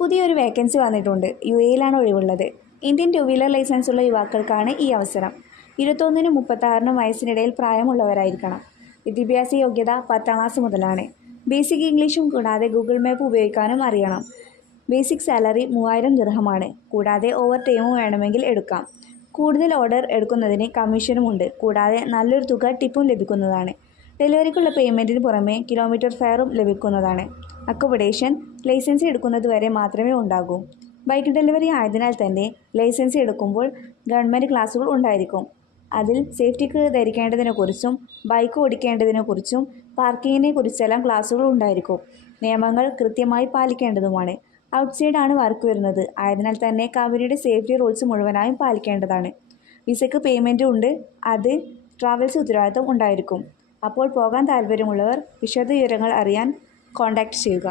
പുതിയൊരു വേക്കൻസി വന്നിട്ടുണ്ട്. UAE-ലാണ് ഒഴിവുള്ളത്. Indian two wheeler ലൈസൻസുള്ള യുവാക്കൾക്കാണ് ഈ അവസരം. 21-നും 36-നും വയസ്സിനിടയിൽ പ്രായമുള്ളവരായിരിക്കണം. വിദ്യാഭ്യാസ യോഗ്യത 10ാം ക്ലാസ് മുതലാണ്. ബേസിക് ഇംഗ്ലീഷും കൂടാതെ ഗൂഗിൾ മാപ്പ് ഉപയോഗിക്കാനും അറിയണം. Basic salary 3000 ദിർഹമാണ്. കൂടാതെ ഓവർ ടൈമും വേണമെങ്കിൽ എടുക്കാം. കൂടുതൽ ഓർഡർ എടുക്കുന്നതിന് കമ്മീഷനുമുണ്ട്. കൂടാതെ നല്ലൊരു തുക ടിപ്പും ലഭിക്കുന്നതാണ്. ഡെലിവറിക്കുള്ള പേയ്മെൻറ്റിന് പുറമെ കിലോമീറ്റർ ഫെയറും ലഭിക്കുന്നതാണ്. അക്കോമഡേഷൻ ലൈസൻസ് എടുക്കുന്നത് വരെ മാത്രമേ ഉണ്ടാകൂ. ബൈക്ക് ഡെലിവറി ആയതിനാൽ തന്നെ ലൈസൻസ് എടുക്കുമ്പോൾ ഗവൺമെൻറ് ക്ലാസുകൾ ഉണ്ടായിരിക്കും. അതിൽ സേഫ്റ്റിക്ക് ധരിക്കേണ്ടതിനെക്കുറിച്ചും ബൈക്ക് ഓടിക്കേണ്ടതിനെക്കുറിച്ചും പാർക്കിങ്ങിനെ കുറിച്ചെല്ലാം ക്ലാസുകൾ ഉണ്ടായിരിക്കും. നിയമങ്ങൾ കൃത്യമായി പാലിക്കേണ്ടതുമാണ്. ഔട്ട്സൈഡ് ആണ് വർക്ക് വരുന്നത്. ആയതിനാൽ തന്നെ കമ്പനിയുടെ സേഫ്റ്റി റൂൾസ് മുഴുവനായും പാലിക്കേണ്ടതാണ്. വിസയ്ക്ക് പേയ്മെൻറ്റും ഉണ്ട്. അത് ട്രാവൽസ് ഉത്തരവാദിത്തം ഉണ്ടായിരിക്കും. അപ്പോൾ പോകാൻ താല്പര്യമുള്ളവർ വിശദവിവരങ്ങൾ അറിയാൻ കോൺടാക്റ്റ് ചെയ്യുക.